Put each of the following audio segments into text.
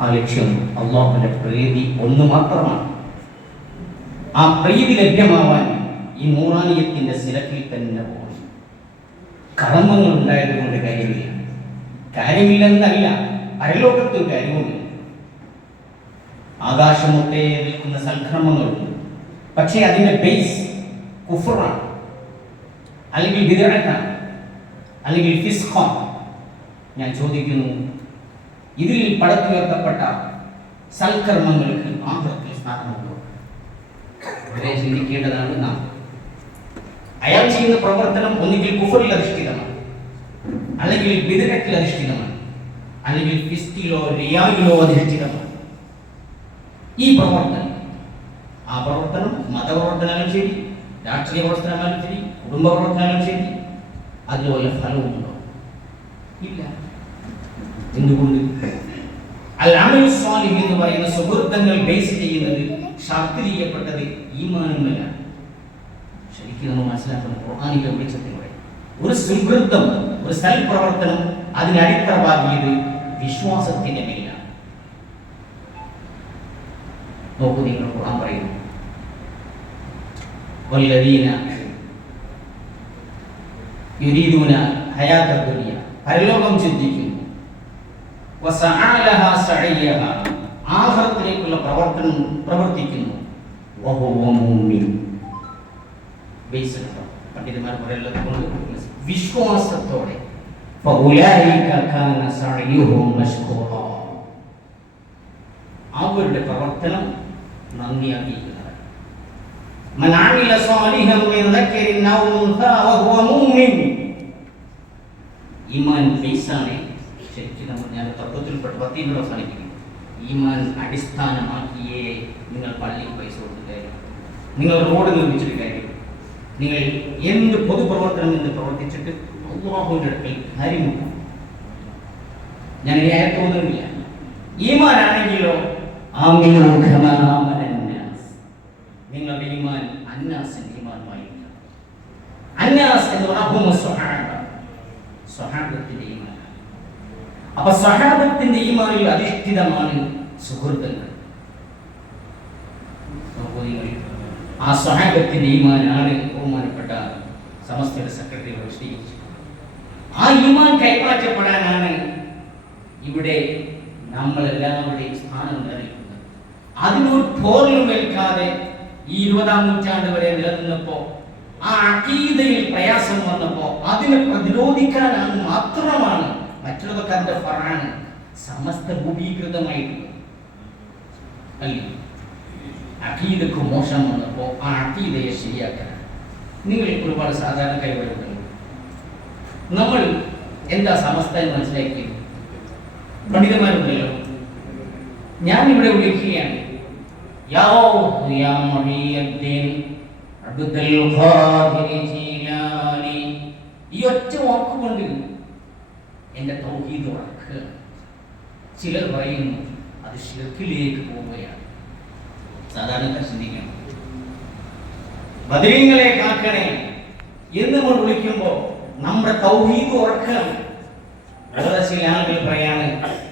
ആ ലക്ഷ്യം അള്ളാഹുവിന്റെ പ്രീതി ഒന്ന് മാത്രമാണ്. ആ പ്രീതി ലഭ്യമാവാൻ ഈ നൂറാനിയത്തിന്റെ സിലക്കിൽ തന്നെ പോകണം. കടമ്പങ്ങൾ ഉണ്ടായത് കൊണ്ട് കാര്യമില്ല. കാര്യമില്ലെന്നല്ല പരലോകത്തിൽ കാര്യവുമില്ല. ആകാശമൊക്കെ നിൽക്കുന്ന സംക്രമങ്ങളുണ്ട് പക്ഷേ അതിന്റെ ബേസ് കുഫറാണ്. അല്ലെങ്കിൽ വിതരണക്കാണ് അല്ലെങ്കിൽ ഫിസ്ഖാണ്. ഞാൻ ചോദിക്കുന്നു ഇതിൽ പടത്തുയർത്തപ്പെട്ട സൽക്കർമ്മങ്ങൾക്ക് ആഗ്രഹത്തിൽ സ്ഥാനമുണ്ടോ? വളരെ ചിന്തിക്കേണ്ടതാണ് നാം. അയാൾ ചെയ്യുന്ന പ്രവർത്തനം ഒന്നുകിൽ കുഫറിൽ അധിഷ്ഠിതമാണ് അല്ലെങ്കിൽ ബിദരത്തിൽ അധിഷ്ഠിതമാണ് അല്ലെങ്കിൽ ഫിസ്റ്റിലോ റിയായിലോ അധിഷ്ഠിതമാണ്. ഈ പ്രവർത്തനം ആ പ്രവർത്തനം മതപ്രവർത്തനമായാലും ശരി രാഷ്ട്രീയ പ്രവർത്തനമായാലും ശരി കുടുംബ പ്രവർത്തനമായാലും ശരി അതുപോലെ ഫലവുമുണ്ടോ? ഇല്ല. എന്തുകൊണ്ട്? സ്വാലിഹ് എന്ന് പറയുന്ന സുഹൃത്തങ്ങൾ ബേസ് ചെയ്യുന്നത് ഷർത്ത് ചെയ്യപ്പെട്ടത് ഈമാനുമല്ല ശരിക്കും നമ്മൾ മനസ്സിലാക്കണം ഖുർആാനിലെ വെളിച്ചത്തിലൂടെ ഒരു സുഹൃത്തം ഒരു സൽപ്രവർത്തനം അതിന് അടിത്തറവാക്കിയത് വിശ്വാസത്തിന്റെ മേലാണ്. നോക്കൂ നിങ്ങൾ ഖുർആൻ പറയുന്നു. വല്ലദീന യുരീദൂന ഹയാത്ത ദുനിയ. പരലോകം ചിന്തിക്കുന്നു ആഹ്റത്തിലേക്കുള്ള പ്രവർത്തനം പ്രവർത്തിക്കുന്നു. കൊണ്ട് വിശ്വാസത്തോടെ. അവരുടെ പ്രവർത്തനം നന്ദിയാക്കിയിരിക്കുന്നത് ഈമാൻ ശരിക്കും നമ്മൾ ഞാൻ തത്വത്തിൽപ്പെട്ട പത്തിനോട് അവസാനിപ്പിക്കുന്നു. ഈമാൻ അടിസ്ഥാനമാക്കിയേ നിങ്ങൾ പള്ളിയിൽ പൈസ കൊടുത്തിട്ട് കാര്യം നിങ്ങൾ റോഡ് നിർമ്മിച്ചിട്ട് കാര്യം നിങ്ങൾ എന്ത് പൊതുപ്രവർത്തനം എന്ന് പ്രവർത്തിച്ചിട്ട് അള്ളാഹുവിന്റെ അടുക്കൽ കാര്യമുണ്ട് ഞാൻ ഇനി അയത്ത് തോന്നുന്നില്ല ഈമാനാണെങ്കിലോ. നിങ്ങളുടെ ഈമാൻ അന്നാസിന്റെ ഈമാനുമായിരിക്കണം അന്നാസ് എന്ന് പറഞ്ഞാൽ സ്വഹാബ. സ്വഹാബത്തിന്റെ ഈമാൻ. അപ്പൊ സഹാബത്തിന്റെ ഈമാനിൽ അധിഷ്ഠിതമാണ് സുഹൃത്തുക്കൾ. ആ സഹാബത്തിന്റെ ഈമാനാണ് ബഹുമാനപ്പെട്ട സമസ്തയുടെ സെക്രട്ടറി വിശദീകരിച്ചു ആ ഈമാൻ കൈമാറ്റപ്പെടാനാണ് ഇവിടെ നമ്മളെല്ലാവരുടെയും സ്ഥാനം നിലനിൽക്കുന്നത് അതിനൊരു പോറിലും ഏൽക്കാതെ ഈ ഇരുപതാം നൂറ്റാണ്ട് വരെ നിലനിന്നപ്പോ ആ അക്കീതയിൽ പ്രയാസം വന്നപ്പോ അതിനെ പ്രതിരോധിക്കാനാണ് മാത്രമാണ് മറ്റുള്ളതൊക്കെ അതിന്റെ ഫറാണ് സമസ്ത ഭൂമീകൃതമായിട്ടുണ്ട് അല്ലേ? അഖീദക്ക് മോശം വന്നപ്പോ ആ അഖീദയെ ശരിയാക്കാൻ നിങ്ങൾ ഒരുപാട് സാധാരണ കൈവരുന്നുണ്ട് നമ്മൾ എന്താ സമസ്ത എന്ന് മനസ്സിലാക്കിയത്? പണ്ഡിതന്മാരുണ്ടല്ലോ. ഞാൻ ഇവിടെ വിളിക്കുകയാണ് ഈ ഒറ്റ വാക്കുകൊണ്ട് എന്റെ തൗഹീദ് ഉറക്കുക ചിലർ പറയുന്നു അത് ഷിർക്കിലേക്ക് പോവുകയാണ്. സാധാരണക്കാർ ചിന്തിക്കണം. ബദരീങ്ങളെ കാക്കണേ എന്ന് നമ്മൾ വിളിക്കുമ്പോ നമ്മുടെ തൗഹീദ് ഉറക്കണം വളരെ ചില ആളുകൾ പറയാണ്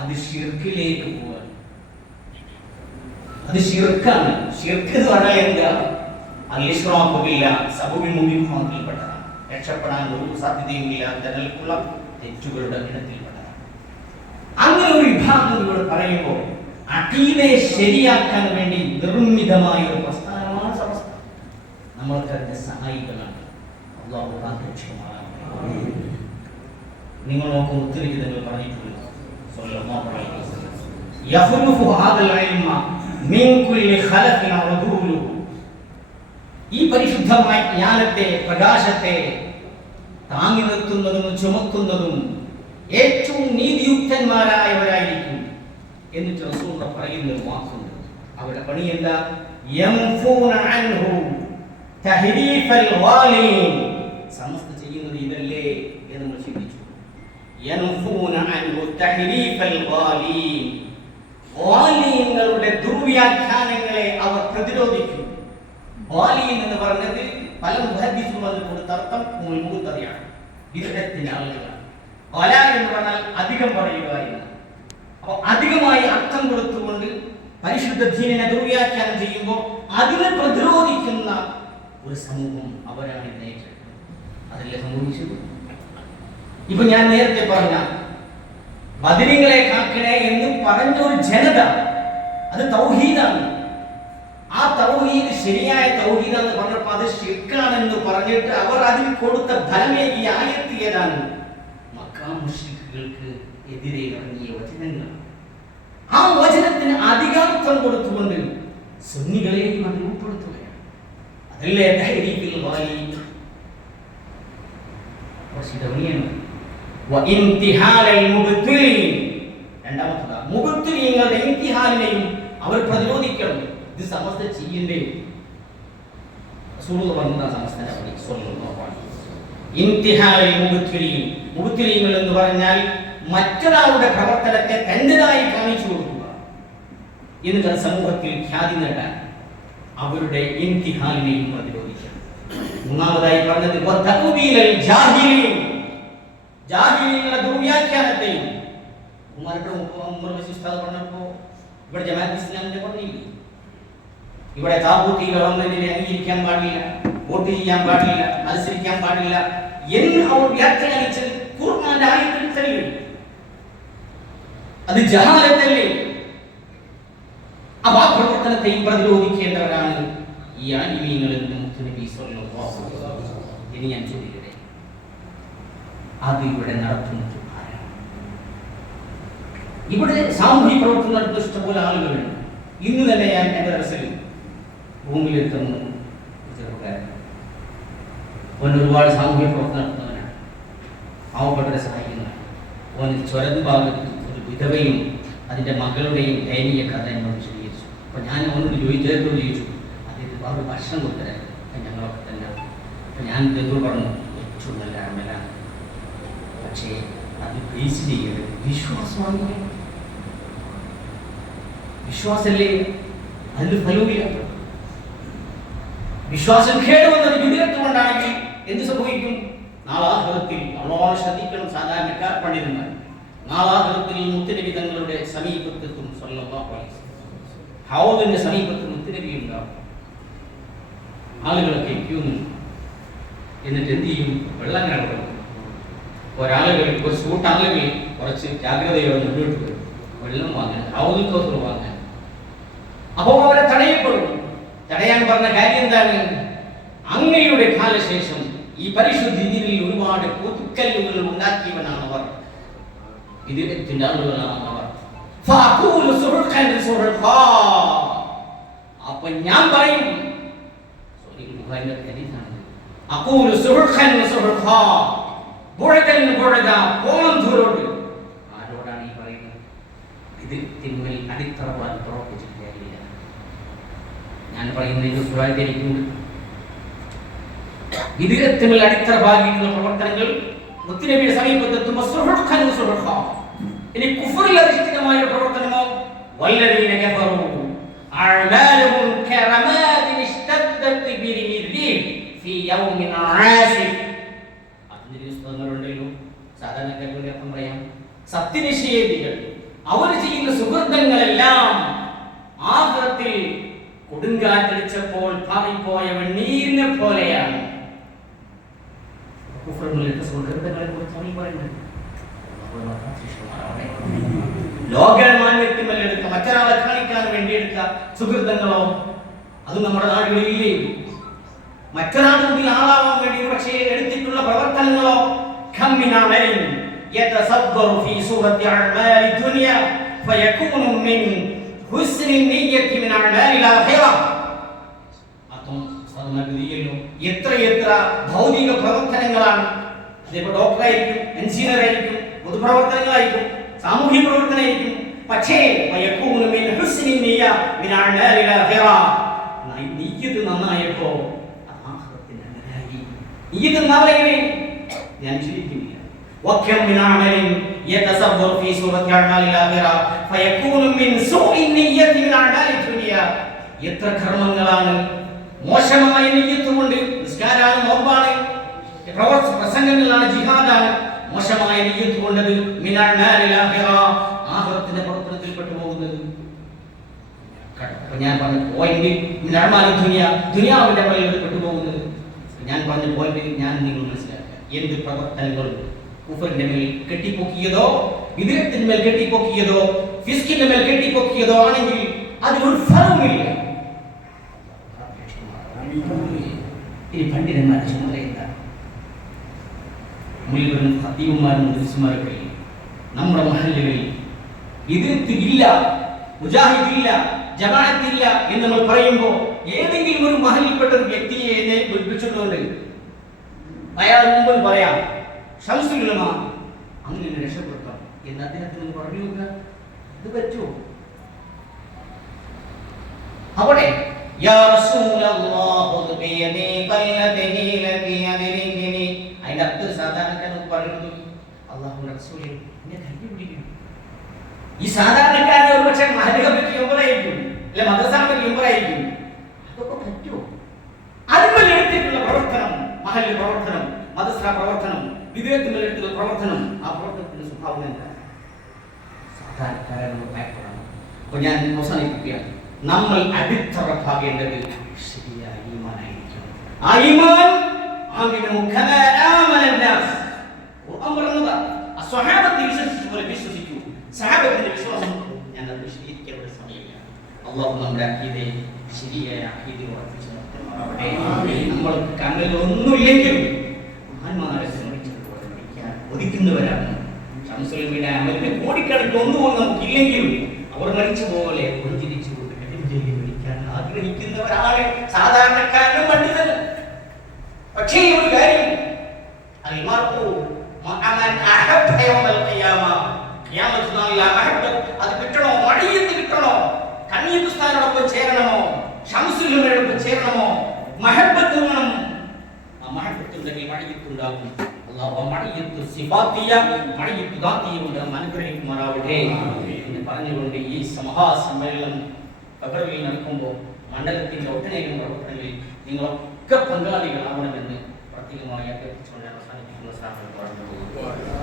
അത് ഷിർക്കിലേക്ക് പോവാൻ അത് ഷിർക്കാണ് ഷിർക്ക് എന്ന് പറഞ്ഞാൽ എന്താ? അല്ലിഷ്റാഖുമില്ല സബുബിൽ മുബിൻപ്പെട്ടതാണ് രക്ഷപ്പെടാൻ ഒരു സാധ്യതയും ഇല്ലാത്ത നിലക്കുള്ള തെറ്റുകളുടെ ഇനത്തിൽപ്പെട്ടതാണ് അങ്ങനെ ഒരു വിഭാഗം ഇവിടെ പറയുമ്പോൾ അതീനെ ശരിയാക്കാൻ വേണ്ടി നിർമ്മിതമായ ഒരു പ്രസ്ഥാനമാണ് സമസ്ത നമ്മൾക്ക് അതിനെ സഹായികളാണ് അള്ളാഹു കാത്തിരക്ഷമാറാണ് നിങ്ങൾ നോക്കും ഒത്തിരി ഇതങ്ങൾ പറഞ്ഞിട്ടുണ്ട്. യഖ്ലുഫു ഹാദൽ ഇൽമ മിൻ കുല്ലി ഖലഫിൻ റദൂലു. ഈ പരിശുദ്ധമായ ജ്ഞാനത്തെ പ്രകാശത്തെ താങ്ങി നിർത്തുന്നതും ചുമക്കുന്നതും ഏറ്റവും നീതിയുക്തന്മാരായവരായിരിക്കും എന്നിട്ട് റസൂൽ പറയുന്ന ഒരു വാക്കുണ്ട്. അവരുടെ പണി എന്താ? സമസ്ത ചെയ്യുന്നത് ഇതല്ലേ എന്ന് നമ്മൾ ചിന്തിച്ചു. ദുർവ്യാഖ്യാനങ്ങളെ അവർ പ്രതിരോധിക്കും. എന്ന് പറഞ്ഞത് പല മുഹദ്ദീസും അതിനോട് തർക്കം അർത്ഥം മുൻകൂത്തറിയാണ് വിദഗ്ധത്തിന്റെ ആളുകളാണ്. വല എന്ന് പറഞ്ഞാൽ അധികം പറയുക എന്ന് അപ്പോൾ അധികമായി അർത്ഥം കൊടുത്തുകൊണ്ട് പരിശുദ്ധ ദീനിനെ ദുർവ്യാഖ്യാനം ചെയ്യുമ്പോൾ അതിനെ പ്രതിരോധിക്കുന്ന ഒരു സമൂഹം അവരാണ് ഇതിനെ അതല്ലേ സംഭവിച്ചത് ഇപ്പൊ ഞാൻ നേരത്തെ പറഞ്ഞ ബദിരിങ്ങളെ കാക്കണേ എന്ന് പറഞ്ഞ ഒരു ജനത അത് തൗഹീദാണ്. ആ തൗഹീദ് ശരിയായ തൗഹീദ് എന്ന് പറഞ്ഞപ്പോൾ അത് ശിർക്കാണെന്ന് പറഞ്ഞിട്ട് അവർ അതിൽ കൊടുത്ത ഫലമേ ഈ ആയത്ത് ഏതാണ്? മക്കാ മുഷ്രിക്കുകൾക്ക് എതിരെ ഇറങ്ങിയ വചനങ്ങൾ ആ വചനത്തിന് അധികാർത്ഥം കൊടുത്തുകൊണ്ട് സുന്നികളെയും അത് ഉൾപ്പെടുത്തുകയാണ്. അതല്ലേ ധൈര്യത്തിൽ വായി? വഇൻതിഹാലൽ മുബ്തിലീൻ രണ്ടാമത്തത് അവർ പ്രതിരോധിക്കണം. ഇത് സമസ്ത ചെയ്യേണ്ടേ റസൂലുള്ള പറഞ്ഞ മുബ്തിലീങ്ങൾ എന്ന് പറഞ്ഞാൽ മറ്റൊരാളുടെ പ്രവർത്തനത്തെ തന്റേതായി കാണിച്ചു കൊടുക്കുക എന്നിട്ട് സമൂഹത്തിൽ ഖ്യാതി നേടാൻ അവരുടെ ഇൻതിഹാലിനെയും പ്രതിരോധിക്കാം മൂന്നാമതായി പറഞ്ഞത് ദുർവ്യാഖ്യാനത്തെയും ഇവിടെ ജമാഅത്ത് ഇസ്ലാമിന്റെ പറഞ്ഞില്ലേ ഇവിടെ താപൂത്തി ഗവൺമെന്റിനെ അംഗീകരിക്കാൻ പാടില്ല വോട്ട് ചെയ്യാൻ പാടില്ല മത്സരിക്കാൻ പാടില്ല എന്ന് അവർ വ്യാഖ്യാനിച്ചത് ഖുർആന്റെ ആയത്തിൽ തല്ലേ അത് ജഹാലത്തല്ലേ? അപ്പൊ ആ പ്രവർത്തനത്തെയും പ്രതിരോധിക്കേണ്ടവരാണ് ഈ വസല്ലം. ഇനി ഞാൻ ചോദിക്കട്ടെ അത് ഇവിടെ നടത്തുന്നത് ഇവിടെ സാമൂഹ്യ പ്രവർത്തനം നടത്തുന്ന ഇഷ്ടംപോലെ ആളുകളുണ്ട്. ഇന്ന് തന്നെ ഞാൻ എന്റെ റസിൽ ഭൂമിയിലെത്തുന്നു ചെറുപ്പക്കാരൻ അവൻ ഒരുപാട് സാമൂഹിക പ്രവർത്തനം നടത്തുന്നവനാണ് പാവപ്പെട്ടവരെ സഹായിക്കുന്നവനാണ് അവൻ ചുരത് ഭാഗത്ത് ഒരു വിധവയും അതിൻ്റെ മകളുടെയും ദയനീയ കഥ എന്നോട് വിശദീകരിച്ചു അപ്പോൾ ഞാൻ അവനോട് ചോദിച്ചു ചേർത്തോട് ചോദിച്ചു അദ്ദേഹത്തിന് ബാബു ഭക്ഷണം കൊടുത്തരാൻ അപ്പം ഞങ്ങളൊക്കെ തന്നെ അപ്പം ഞാൻ ഇദ്ദേഹത്തോട് പറഞ്ഞു ഏറ്റവും നല്ല അമലാണ് പക്ഷേ അത് ബേസ് ചെയ്യേണ്ടത് വിശ്വാസമാണ് വിശ്വാസല്ലേ അതിൽ ഫലവുമില്ല വിശ്വാസം കേടുവന്നത് വിധിരത്തുകൊണ്ടാണെങ്കിൽ എന്ത് സംഭവിക്കും നാളാഹൃത്തിൽ നല്ലോണം ശ്രദ്ധിക്കണം സാധാരണക്കാർ പണ്ഡിതന്മാർ നാളാഹൃത്തിൽ മുത്തുനബി തങ്ങളുടെ സമീപത്തെത്തും സ്വല്ലല്ലാഹു അലൈഹി വസല്ലം. ഹൗദിന്റെ സമീപത്ത് മുത്തുനബി ഉണ്ടാവും ആളുകളൊക്കെ ക്യൂ നിൽക്കും എന്നിട്ട് എന്ത് ചെയ്യും വെള്ളം കിടക്കും ഒരാളുകൾ ഒരു സൂട്ട് ആളുകൾ കുറച്ച് ജാഗ്രതയോടെ മുന്നോട്ട് വരും വെള്ളം വാങ്ങാൻ ഹൗദിൽ തോത്തർ വാങ്ങാൻ പറഞ്ഞ കാര്യം എന്താണ്? അങ്ങയുടെ കാലശേഷം ഈ പരിശുദ്ധ ഇതിൽ ഒരുപാട് പുതുക്കല്ലുകൾ ഉണ്ടാക്കിയവനാണ് അവർ. ഇതിന്റെ ആളുകളാണ് അവർ. അപ്പൊ ഞാൻ പറയും ആരോടാണ് ഈ പറയുന്നത്? ഇത് തിന്മൽ അടിത്തറവാൻ പ്രവർത്തിച്ചിട്ട് കാര്യമില്ല ഞാൻ പറയുന്നത് സുഖായിരിക്കുന്നു വിദിരത്തുകൾ അടിത്തറ ഭാഗിക്കുന്ന പ്രവർത്തനങ്ങൾ മുത്തുനബിയെ സമീപത്തെത്തുമ്പോൾ ഇനി കുഫറിൽ അധിഷ്ഠിതമായ പ്രവർത്തനമോ? വല്ലരീനെ കഫറൂ. അഅമാലുഹും കറമാദിൻ ഇഷ്തദ്ദത് ബിരിമിദ്ദീൻ ഫീ യൗമിൻ ആസി അതിന് പുസ്തകങ്ങളുണ്ടല്ലോ സാധാരണക്കാർക്ക് അർത്ഥം പറയാം. സത്യനിഷേധികൾ. അവർ ചെയ്യുന്ന സുഹൃത്തങ്ങളെല്ലാം കൊടുങ്കാറ്റടിച്ചപ്പോൾ പാറിപ്പോയ വെണ്ണീരിനെ പോലെയാണ്. ലോകമാന്യത്തിമല്ലെടുത്ത മറ്റൊരാളെ കാണിക്കാൻ വേണ്ടി എടുത്ത സുഹൃത്തങ്ങളോ അത് നമ്മുടെ നാടുകളില്ലേ മറ്റൊരാൾ കൂടി ആളാവാൻ വേണ്ടി പക്ഷേ എടുത്തിട്ടുള്ള പ്രവർത്തനങ്ങളോ ഖമ്മിനാമരിൻ യതസബ്ബറു ഫീ സൂറത്തി അഅ്മാലി ദുനിയ ഫയകൂനു മിൻ حسن النية من أعمال الآخرة അതും നൽകിയല്ലോ എത്ര എത്ര ഭൗതിക പ്രവർത്തനങ്ങളാണ് അതിപ്പോ ഡോക്ടറായിരിക്കും എഞ്ചിനീയർ ആയിരിക്കും പൊതുപ്രവർത്തനങ്ങളായിരിക്കും സാമൂഹ്യ പ്രവർത്തനമായിരിക്കും പക്ഷേ വയക്കൂനു മിൻ ഹുസ്നി നിയ്യ മിൻ അഅ്മാലിൽ ആഖിറ നീയത്ത് നന്നായപ്പോ ആഖിറത്തിന് അങ്ങനെയായി നീയത്ത് നന്നാവലെങ്ങനെ ഞാൻ വിശദീകരിക്കുന്നില്ല وكم من عمل يتصور في صورة أعمال الآخرة فيكون من سوء النية من أعمال الدنيا എത്ര കർമ്മങ്ങളാണ് മോശമായ നെയ്യത്തുകൊണ്ട് നിസ്കാരാണ് നോമ്പാണ് പ്രവർത്ത പ്രസംഗങ്ങളാണ് ജിഹാദാണ് മോശമായ നെയ്യത്ത് കൊണ്ടത് മിനാ നാരിൽ ആഖിറ ആഖിറത്തിന്റെ പെട്ടു പോകുന്നത് അപ്പൊ ഞാൻ പറഞ്ഞ പോയിന്റ് നിർമ്മാണ ദുനിയ ദുനിയാവിന്റെ പള്ളികൾ പെട്ടുപോകുന്നത് ഞാൻ പറഞ്ഞ പോയിന്റ് ഞാൻ നിങ്ങൾ മനസ്സിലാക്കുക എന്ത് പ്രവർത്തനങ്ങളും കുഫറിന്റെ മേൽ കെട്ടിപ്പൊക്കിയതോ വിഗ്രഹത്തിന്മേൽ കെട്ടിപ്പൊക്കിയതോ ഫിസ്കിന്റെ മേൽ കെട്ടിപ്പൊക്കിയതോ ആണെങ്കിൽ അതിനൊരു ഫലവുമില്ല. ഇനി പണ്ഡിതന്മാരുടെ ചുമതല എന്താണ് മുഴുവനും ഹത്തീവുമാരും മുദ്രിസുമാരൊക്കെ നമ്മുടെ മഹല്ലുകളിൽ വിദഗ്ധ ഇല്ല മുജാഹിദില്ല ജമാഅത്തില്ല എന്ന് നമ്മൾ പറയുമ്പോൾ ഏതെങ്കിലും ഒരു മഹലിൽപ്പെട്ട ഒരു വ്യക്തിയെ എന്നെ വിളിപ്പിച്ചിട്ടുണ്ട് അയാൾ മുമ്പ് പറയാം. ഷംസുലുലമ അങ്ങനെ രക്ഷപ്പെടുത്താം. എന്ന് അദ്ദേഹത്തിന് പറഞ്ഞു നോക്കുക. ഇത് പറ്റുമോ? അവിടെ അതിന്റെ അർത്ഥം സാധാരണക്കാരൻ പറയുന്നത് അല്ലാഹുവിന്റെ റസൂലേ എന്നെ കൈ പിടിക്കണം ഈ സാധാരണക്കാരനെ ഒരു പക്ഷേ മഹലിക പറ്റി യുമ്പറായിരിക്കും അല്ലെ പറ്റി യുമ്പറായിരിക്കും അതൊക്കെ പറ്റുമോ? അതിന്മേൽ എടുത്തിട്ടുള്ള പ്രവർത്തനം മഹല്ല് പ്രവർത്തനം മദ്രസ പ്രവർത്തനം വിവേകം പ്രവർത്തനം. ആ പ്രവർത്തനത്തിന്റെ സ്വഭാവം എന്താണ് സാധാരണക്കാരാണ് ഭയപ്പെടണം. അപ്പൊ ഞാൻ അവസാനിപ്പിക്കുകയാണ്. നമ്മൾ അടിത്തറപ്പാകേണ്ടത് ശരിയായ ഈമാനായിരിക്കണം. ആ ഈമാൻ മഹാന്മാരെ ശ്രദ്ധിക്കുന്നവരാണ് ശംസുലമിയുടെ അമലിന്റെ കോടിക്കണക്കിന് ഒന്നുകൊണ്ട് നമുക്കില്ലെങ്കിലും അവർ മരിച്ച പോലെ പുഞ്ചിരിച്ചുകൊണ്ട് നെടുഞ്ചേരി മരിക്കാൻ ആഗ്രഹിക്കുന്ന ഒരാളെ സാധാരണക്കാരനും പണ്ഡിതല്ല പക്ഷേ ഒരു കാര്യം അത് കിട്ടണോ? മടിയത്ത് കിട്ടണോ? കണ്ണീത്തുസ്ഥാനോടൊപ്പം ചേരണമോ? ഷംസുലിമയോടൊപ്പം ചേരണമോ? മഹബത്ത് വേണം ആ മഹബത്തുണ്ടെങ്കിൽ മടിയത്തുണ്ടാകും മടിയത്ത് സിഫാത്തിയ മടിയത്ത് ദാത്തിയ കൊണ്ട് നാം അനുഗ്രഹിക്കുമാറാവട്ടെ എന്ന് പറഞ്ഞുകൊണ്ട് ഈ മഹാസമ്മേളനം ഫെബ്രുവരിയിൽ നടക്കുമ്പോൾ മണ്ഡലത്തിന്റെ ഒട്ടനേകം പ്രവർത്തനങ്ങളിൽ നിങ്ങളൊക്കെ പങ്കാളികളാവണമെന്ന് പ്രത്യേകമായി അഭ്യർത്ഥിച്ചുകൊണ്ട് അവസാനിപ്പിക്കുന്ന സ്ഥാപനം പറഞ്ഞു